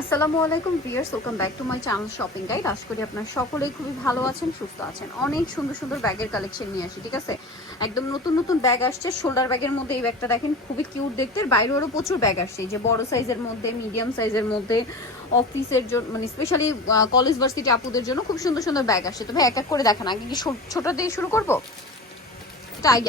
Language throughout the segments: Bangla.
আসসালামু আলাইকুম viewers welcome back to my channel shopping guide. আশা করি আপনারা সকলেই খুবই ভালো আছেন, সুস্থ আছেন। অনেক সুন্দর সুন্দর ব্যাগের কালেকশন নিয়ে আসি, ঠিক আছে? একদম নতুন নতুন ব্যাগ আসছে, শোল্ডার ব্যাগের মধ্যে এই ব্যাগটা দেখেন, খুবই কিউট দেখতে। এর বাইরেও প্রচুর ব্যাগ আসছে যে বড় সাইজের মধ্যে, মিডিয়াম সাইজের মধ্যে, অফিসের জন্য মানে স্পেশালি কলেজ ভার্সিটি আপুদের জন্য খুব সুন্দর সুন্দর ব্যাগ আসছে। তবে এক এক করে দেখেন, আগে কি ছোট দিয়ে শুরু করব?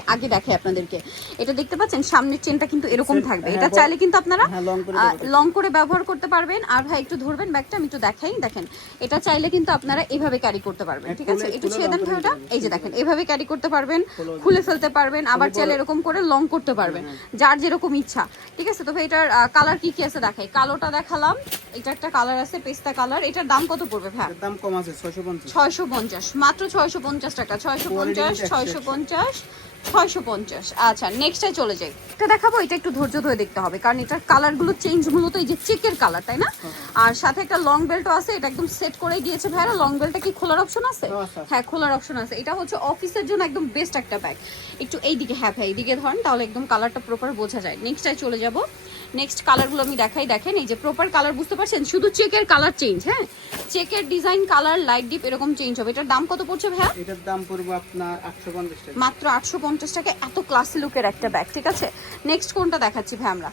আগে দেখে আপনাদেরকে। এটা দেখতে পাচ্ছেন সামনের চেনটা কিন্তু এরকম থাকবে। হ্যাঁ, এটা চাইলে কিন্তু আপনারা হ্যাঁ, long করে ব্যবহার লং করে ব্যবহার করতে পারবেন। আর ভাই একটু ধরবেন ব্যাগটা আমি একটু দেখাই। দেখেন এটা চাইলে কিন্তু আপনারা এভাবে ক্যারি করতে পারবেন হ্যাঁ, ঠিক আছে? একটু ছেড়ে দেন ভাইটা এই যে দেখেন এভাবে ক্যারি করতে পারবেন খুলে- ফেলতে পারবেন আবার চাইলে এরকম করে লং করতে পারবেন হ্যাঁ, যার যেরকম ইচ্ছা ঠিক আছে? তো ভাই এটার কালার কি কি আছে দেখাই? কালোটা দেখালাম এটা একটা কালার আছে পেস্তা কালার এটার দাম কত পড়বে ভাই? দাম কম আছে ছয়শো পঞ্চাশ। ছয়শো পঞ্চাশ মাত্র ছয়শো পঞ্চাশ টাকা ছয়শো পঞ্চাশ Quality ছয়শো পঞ্চাশ। আচ্ছা নেক্সটে চলে যাই। এটা দেখাবো এটা একটু ধৈর্য ধরে দেখতে হবে কারণ এটার কালারগুলো চেঞ্জ মূলত এই যে চেকের কালার তাই না? আর সাথে একটা লং বেল্টও আছে এটা একদম সেট করেই দিয়েছে ভাইরা। লং বেল্টটা কি খোলার অপশন আছে? হ্যাঁ, হ্যাঁ খোলার অপশন আছে। এটা হচ্ছে অফিসের জন্য একদম বেস্ট একটা ব্যাগ একটু এইদিকে হ্যাঁ ভাই এইদিকে ধরেন তাহলে একদম কালারটা প্রপার বোঝা যায়। নেক্সটটায় চলে যাব। নেক্সট কালারগুলো আমি দেখাই দেখেন এই যে প্রপার কালার বুঝতে পারছেন? শুধু চেকের কালার চেঞ্জ হ্যাঁ? চেকের ডিজাইন কালার লাইট ডিপ এরকম চেঞ্জ হবে। এটার দাম কত পড়ছে ভাইয়া? এটার দাম পড়বে আপনার আটশো পঞ্চাশ টাকা। মাত্র আটশো পঞ্চাশ টাকা এত ক্লাসি লুকের একটা ব্যাগ ঠিক আছে? নেক্সট কোনটা দেখাচ্ছি ভাই আমরা?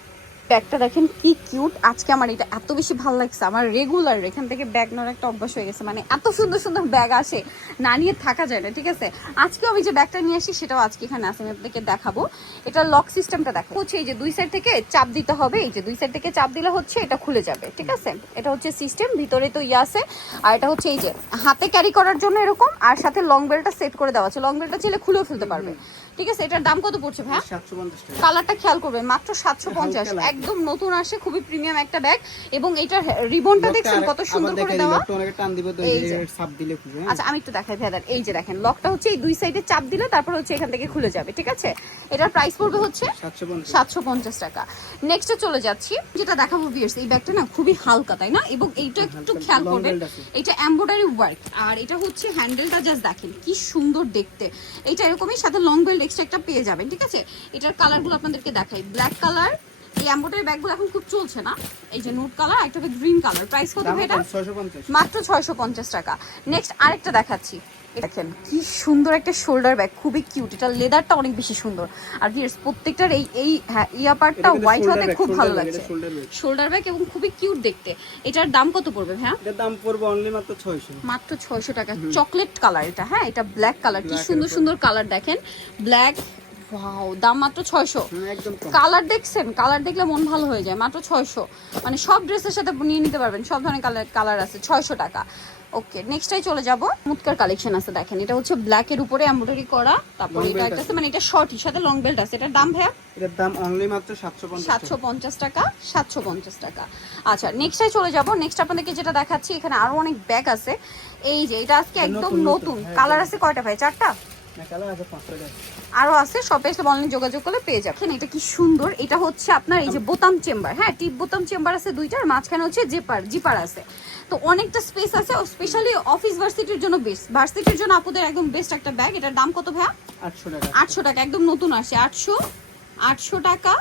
ব্যাগটা দেখেন কি কিউট। আজকে আমার এটা এত বেশি ভালো লাগছে। আমার রেগুলার এখান থেকে ব্যাগ নেওয়ার একটা অভ্যাস হয়ে গেছে। মানে এত সুন্দর সুন্দর ব্যাগ আসে, না নিয়ে থাকা যায় না, ঠিক আছে? আজকে আমি যে ব্যাগটা নিয়ে আসি, সেটাও আজকে এখানে আছে। আমি আপনাদেরকে দেখাবো। এটা লক সিস্টেমটা দেখো। হচ্ছে এই যে দুই সাইড থেকে চাপ দিতে হবে। এই যে দুই সাইড থেকে চাপ দিলে হচ্ছে এটা খুলে যাবে, ঠিক আছে? এটা হচ্ছে সিস্টেম ভিতরে তো ইয়ে আছে। আর এটা হচ্ছে এই যে হাতে ক্যারি করার জন্য এরকম, আর সাথে লং বেলটা সেট করে দেওয়া আছে। লং বেলটা চাইলে খুলেও ফেলতে পারবে। ঠিক আছে এটার দাম কত পড়ছে ভাই? কালারটা খেয়াল করবেন মাত্র সাতশো পঞ্চাশ। একদম নতুন আসে খুবই প্রিমিয়াম একটা ব্যাগ এবং এটার রিবনটা দেখছেন কত সুন্দর করে দেওয়া? আচ্ছা আমি একটু দেখাই ভেদার এই যে দেখেন লকটা হচ্ছে এই দুই সাইডে চাপ দিলে তারপর হচ্ছে এখান থেকে খুলে যাবে ঠিক আছে? এটার প্রাইস পড়বে হচ্ছে সাতশো পঞ্চাশ। টাকা। নেক্সটে চলে যাচ্ছি যেটা দেখাবো ভিউয়ার্স এই ব্যাগটা না খুবই হালকা তাই না? এবং এইটা একটু খেয়াল করবেন এটা এমব্রয়ডারি ওয়ার্ক আর এটা হচ্ছে হ্যান্ডেলটা জাস্ট দেখেন কি সুন্দর দেখতে। এটা এরকমই সাথে লং বেল্ট এক্সট্রা একটা পেয়ে যাবেন ঠিক আছে? এটার কালারগুলো আপনাদেরকে দেখাই। ব্ল্যাক কালার এই অ্যাম্বোটারি ব্যাগগুলো এখন খুব চলছে না। এই যে নোট কালার একটা গ্রিন কালার প্রাইস কত ভাই এটা? মাত্র ছয়শো পঞ্চাশ টাকা। নেক্সট আরেকটা দেখাচ্ছি। দেখেন কি সুন্দর একটা শোল্ডার ব্যাগ খুবই কিউট এটা লেদারটা অনেক বেশি সুন্দর। আর ভিউয়ার্স প্রত্যেকটার এই এই হ্যাঁ ইয়া পার্টটা হোয়াইট হতে খুব ভালো লাগছে। শোল্ডার ব্যাগ এবং খুবই কিউট দেখতে। এটার দাম কত পড়বে হ্যাঁ এটার দাম পড়বে অনলি মাত্র ছয়শো। মাত্র ছয়শো টাকা। চকলেট কালার এটা হ্যাঁ এটা ব্ল্যাক কালার কি সুন্দর সুন্দর কালার দেখেন। ব্ল্যাক ওয়াও দাম মাত্র ছয়শো। একদম কালার দেখছেন? কালার দেখলে মন ভালো হয়ে যায়। মাত্র ছয়শো। মানে সব ড্রেসের সাথে নিয়ে নিতে পারবেন। সব ধরনের কালার কালার আছে। ছয়শো টাকা। ওকে নেক্সটাই চলে যাব। মুৎকার কালেকশন আছে দেখেন। এটা হচ্ছে ব্ল্যাক এর উপরে এমব্রয়ডারি করা তারপর এটা একটা আছে। মানে এটা শর্টই সাথে লং বেল্ট আছে। এটার দাম ভাইয়া? এটার দাম অনলি মাত্র সাতশো পঞ্চাশ সাতশো পঞ্চাশ টাকা সাতশো পঞ্চাশ টাকা। আচ্ছা নেক্সটে চলে যাব। নেক্সট আপনাদেরকে যেটা দেখাচ্ছি এখানে আরও অনেক ব্যাগ আছে। এই যে এটা আজকে একদম নতুন, নতুন। হ্যাঁ, কালার আছে কয়টা ভাই? চারটা? আরও আছে শপে এসে অনলাইন যোগাযোগ করলে পেয়ে যাবেন এটা কি সুন্দর। এটা হচ্ছে আপনার এই যে বোতাম চেম্বার। হ্যাঁ টিপ বোতাম চেম্বার আছে দুইটা আর মাঝখানে হচ্ছে জেপার জিপার আছে। তো অনেকটা স্পেস আছে স্পেশালি অফিস ভার্সিটির জন্য বেস্ট ভার্সিটির জন্য আপুদের একদম বেস্ট একটা ব্যাগ এটার দাম কত ভাইয়া? আটশো টাকা। আটশো টাকা একদম নতুন আসে আটশো আটশো টাকা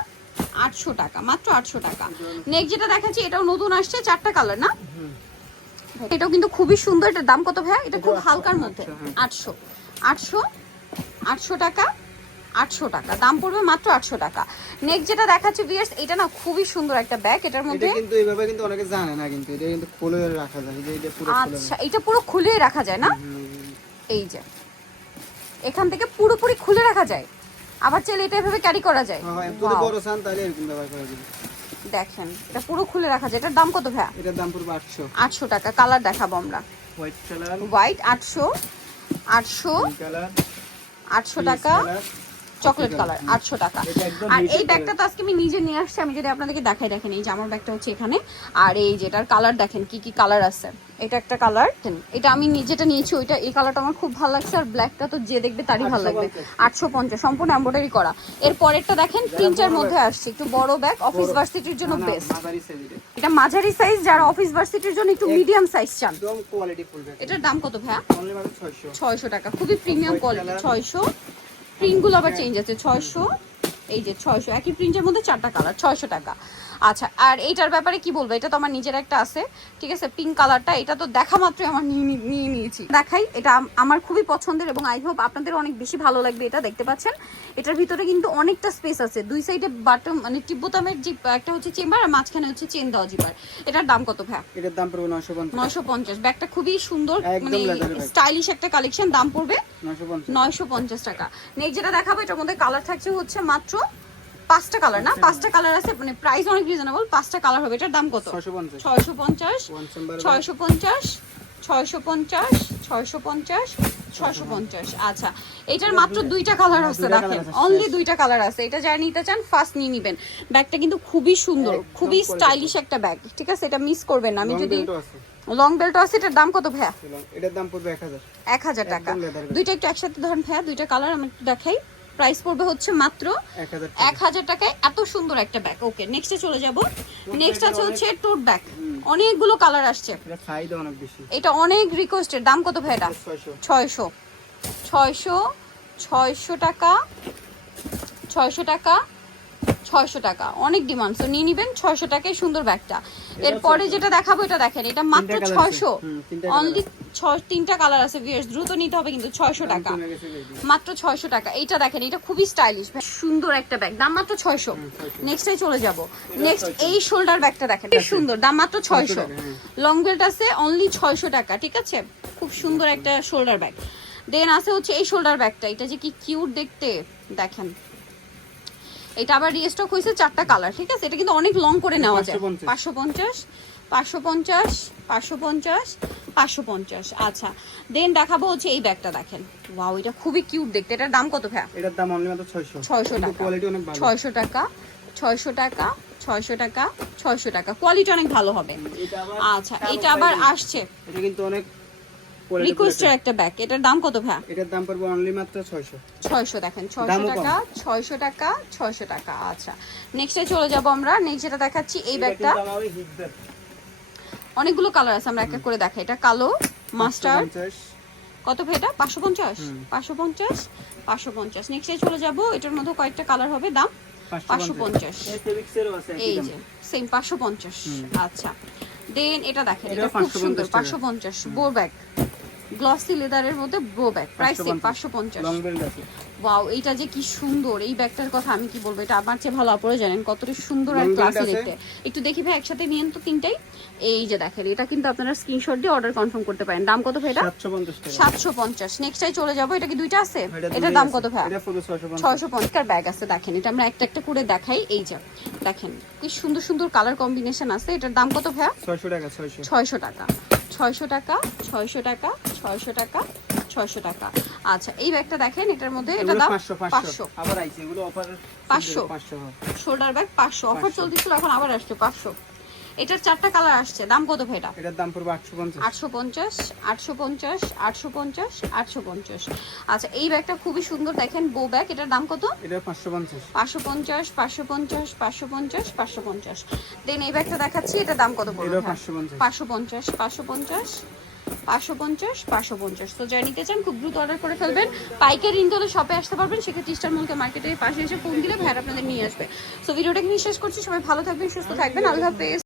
আটশো টাকা মাত্র আটশো টাকা। নেক্সট যেটা দেখাচ্ছি এটাও নতুন আসছে চারটা কালার না? এটাও কিন্তু খুবই সুন্দর। এটার দাম কত ভাইয়া? এটা খুব হালকার মধ্যে। হ্যাঁ। আটশো আটশো আটশো টাকা আটশো টাকা। দাম পড়বে মাত্র আটশো টাকা। নেক্সট যেটা দেখাচ্ছি ভিয়ার্স এটা না খুবই সুন্দর একটা ব্যাগ এটার মধ্যে কিন্তু এইভাবে কিন্তু অনেকে জানে না কিন্তু এটা কিন্তু খুলে রাখা যায় যে এটা পুরো আচ্ছা এটা পুরো খুলে রাখা যায় না? এই যে। এখান থেকে পুরোপুরি খুলে রাখা যায়। আবার চাইলে এটা এভাবে ক্যারি করা যায়। হ্যাঁ, হ্যাঁ, যদি বড় চান তাহলে এরকম ব্যবহার করা যাবে। দেখেন এটা পুরো খুলে রাখা যায়। এটার দাম কত ভাইয়া? এটার দাম পড়বে আটশো। আটশো টাকা কালার দেখাবো আমরা। হোয়াইট কালার হোয়াইট আটশো আটশো। কালার আটশো টাকা। চকলেট কালার আটশো টাকা। আর এই ব্যাগটা তো আজকে আমি নিজে নিয়ে আসছি আমি যদি আপনাদেরকে দেখাই দেখেন এই যে আমার ব্যাগটা হচ্ছে এখানে। আর এই যেটার কালার দেখেন কি কি কালার আছে। এটা একটা কালার এটা আমি নিজেটা নিয়েছি ওইটা এই কালারটা আমার খুব ভালো লাগছে আর ব্ল্যাকটা তো যে দেখবে তারই ভালো লাগবে। আটশো পঞ্চাশ। সম্পূর্ণ এমব্রয়ডারি করা। এর পরেরটা দেখেন প্রিন্টের মধ্যে আসছে একটু বড় ব্যাগ অফিস ভার্সিটির জন্য বেস্ট এটা। মাঝারি সাইজ যারা অফিস ভার্সিটির জন্য একটু মিডিয়াম সাইজ চান। এটার দাম কত ভাইয়া? ছয়শো। টাকা খুবই প্রিমিয়াম কোয়ালিটি ছয়শো। প্রিন্টগুলো আবার চেঞ্জ আছে ছয়শো এই যে ছয়শো একই প্রিন্টের মধ্যে চারটা কালার ছয়শো টাকা। আচ্ছা আর এইটার ব্যাপারে কি বলব? এটা তো আমার নিজের একটা আছে ঠিক আছে? পিঙ্ক কালারটা এটা তো দেখা মাত্রই আমার নিয়ে নিয়েছি। দেখাই এটা আমার খুবই পছন্দের এবং আই হোপ আপনাদের অনেক বেশি ভালো লাগবে এটা দেখতে পাচ্ছেন? এটার ভিতরে কিন্তু অনেকটা স্পেস আছে। দুই সাইডে বাটম মানে তিব্বতামের যে একটা হচ্ছে চেম্বার আর মাঝখানে হচ্ছে চেন দেওয়া জিপার এটার দাম কত ভাই এটার দাম পড়বে পঞ্চাশ। নয়শো পঞ্চাশ। ব্যাগটা খুবই সুন্দর মানে স্টাইলিশ একটা কালেকশন দাম পড়বে নয়শো পঞ্চাশ। টাকা। নেক্সট যেটা দেখাবো এটার মধ্যে কালার থাকছে হচ্ছে মাত্র পাঁচটা কালার না? পাঁচটা কালার আছে মানে প্রাইস অনেক রিজনেবল পাঁচটা কালার হবে। এটার দাম কত? ছয়শো পঞ্চাশ। ছয়শো পঞ্চাশ ছয়শো পঞ্চাশ ছয়শো পঞ্চাশ ছয়শো পঞ্চাশ আচ্ছা এটার মাত্র দুইটা কালার আছে দেখেন। অনলি দুইটা কালার আছে। এটা যারা নিতে চান ফার্স্ট নিয়ে নিবেন। ব্যাগটা কিন্তু খুবই সুন্দর খুবই স্টাইলিশ একটা ব্যাগ ঠিক আছে? এটা মিস করবেন না। আমি যদি লং বেল্ট আছে এটার দাম কত ভাইয়া? এটার দাম পড়বে এক হাজার। এক হাজার টাকা। দুইটা একটু একসাথে ধরেন ভাইয়া দুইটা কালার আমি দেখাই। প্রাইস পড়বে হচ্ছে মাত্র এক হাজার টাকায় এত সুন্দর একটা ব্যাগ। ওকে নেক্সটে চলে যাব। নেক্সট আছে হচ্ছে টোট ব্যাগ অনেকগুলো কালার আসছে। এটা অনেক বেশি। এটা অনেক রিকোয়েস্টের দাম কত ভাই এটা? ছয়শো। ছয়শো ছয়শো টাকা ছয়শো টাকা ছয়শো টাকা। অনেক ডিমান্ড তো নিয়ে নিবেন ছয়শো টাকায় সুন্দর ব্যাগটা। এরপরে যেটা দেখাবো এটা দেখেন এটা মাত্র। ছয়শো। অনলি ছয় তিনটা কালার আছে ভিউয়ার্স দ্রুত নিতে হবে কিন্তু ছয়শো টাকা। গেছে বেশি। মাত্র ছয়শো টাকা। এইটা দেখেন এটা খুবই স্টাইলিশ সুন্দর একটা ব্যাগ দাম মাত্র ছয়শো। হুম, 600 নেক্সটে চলে যাব। নেক্সট এই শোল্ডার ব্যাগটা দেখেন সুন্দর। দাম মাত্র ছয়শো টাকা, হ্যাঁ। লং বেল্ট আছে অনলি ছয়শো টাকা ঠিক আছে? খুব সুন্দর একটা শোল্ডার ব্যাগ দেন আছে হচ্ছে এই শোল্ডার ব্যাগটা এটা যে কি কিউট দেখতে। দেখেন। এটা আবার রিস্টক হয়েছে চারটা কালার ঠিক আছে? এটা কিন্তু অনেক লং করে নেওয়া যায়। 550 পাঁচশো পঞ্চাশ পাঁচশো পঞ্চাশ পাঁচশো পঞ্চাশ পাঁচশো পঞ্চাশ। আচ্ছা দেন দেখাবো হচ্ছে এই ব্যাগটা দেখেন। ওয়াও এটা খুবই কিউট দেখতে। এটার দাম কত ভ্যা এটার দাম অনলি মাত্র ছয়শো। ছয়শো টাকা। কোয়ালিটি অনেক ভালো। ছয়শো টাকা ছয়শো টাকা ছয়শো টাকা ছয়শো টাকা। কোয়ালিটি অনেক ভালো হবে। আচ্ছা এটা আবার আসছে। এটা কিন্তু অনেক রিকোয়েস্টের একটা ব্যাগ এটার দাম কত ভ্যা এটার দাম পড়বে অনলি মাত্র ছয়শো। ছয়শো দেখেন ছয়শো দামও কম। টাকা ছয়শো টাকা ছয়শো টাকা আচ্ছা। নেক্সটে চলে যাব আমরা। নেক্সট যেটা দেখাচ্ছি এই ব্যাগটা অনেকগুলো কালার আছে আমরা এক এক করে দেখাই। এটা কালো মাস্টার্ড কত ভাই এটা? পাঁচশো পঞ্চাশ? হুম। পাঁচশো পঞ্চাশ? পাঁচশো পঞ্চাশ। নেক্সটে চলে যাব এটার মধ্যে কয়েকটা কালার হবে। দাম? পাঁচশো পঞ্চাশ। এই যে সেম পাঁচশো পঞ্চাশ। হুম। আচ্ছা। দেন এটা দেখেন এটা খুব সুন্দর টাকা। পাঁচশো পঞ্চাশ বো ব্যাগ গ্লসি লেদারের মধ্যে বো ব্যাগ প্রাইস সেম পাঁচশো পঞ্চাশ। লং বেল্ট আছে। ওয়াও এইটা যে কি সুন্দর এই ব্যাগটার কথা আমি কি বলব? এটা আমার চেয়ে ভালো আপনারা জানেন কতটা সুন্দর আর ক্লাসি দেখতে। একটু দেখি ভাই একসাথে নিয়েন তো তিনটাই। এই যে দেখেন এটা কিন্তু আপনারা স্ক্রিনশট দিয়ে অর্ডার কনফার্ম করতে পারেন। দাম কত ভাই এটা? সাতশো পঞ্চাশ নেক্সটাই চলে যাব। এটা কি দুইটা আছে? এটা এটার দাম কত ভাই? ছয়শো পঞ্চাশ। ব্যাগ আছে দেখেন। এটা আমরা একটা একটা করে দেখাই। এই যে দেখেন কি সুন্দর সুন্দর কালার কম্বিনেশন আছে। এটার দাম কত ভাইয়া? ছয়শো টাকা ছয়শো টাকা। ছয়শো টাকা ছয়শো টাকা ছয়শো টাকা ছয়শো টাকা। আচ্ছা এই ব্যাগটা দেখেন এটার মধ্যে এটা দাম পাঁচশো পাঁচশো। পাঁচশো। আবার আইছে এগুলো অফার 500 পাঁচশো। শোল্ডার ব্যাগ পাঁচশো। অফার 500 চলতেছিল এখন আবার আসছে পাঁচশো। এটার চারটা কালার আসছে। দাম কত ভাই এটা? এটার দাম পড়বে আটশো পঞ্চাশ। আটশো পঞ্চাশ আটশো পঞ্চাশ আটশো পঞ্চাশ আটশো পঞ্চাশ। আচ্ছা এই ব্যাগটা খুবই সুন্দর। দেখেন বো ব্যাগ। এটার দাম কত? এটা পাঁচশো পঞ্চাশ। পাঁচশো পঞ্চাশ পাঁচশো পঞ্চাশ পাঁচশো পঞ্চাশ পাঁচশো পঞ্চাশ। দেন এই ব্যাগটা দেখাচ্ছি এটার দাম কত পড়বে এটাও ভাইয়া? 550 পাঁচশো পঞ্চাশ পাঁচশো পঞ্চাশ পাঁচশো পঞ্চাশ পাঁচশো পঞ্চাশ। তো যারা নিতে চান খুব দ্রুত অর্ডার করে ফেলবেন। পাইকারি ইনতলে শপে আসতে পারবেন। সেক্ষেত্রে স্টার মলকে মার্কেটের পাশে এসে ফোন দিলে ভাইয়ার আপনাদের নিয়ে আসবে। সো ভিডিওটা এখানে শেষ করছি। সবাই ভালো থাকবেন সুস্থ থাকবেন। আল্লাহ হাফেজ।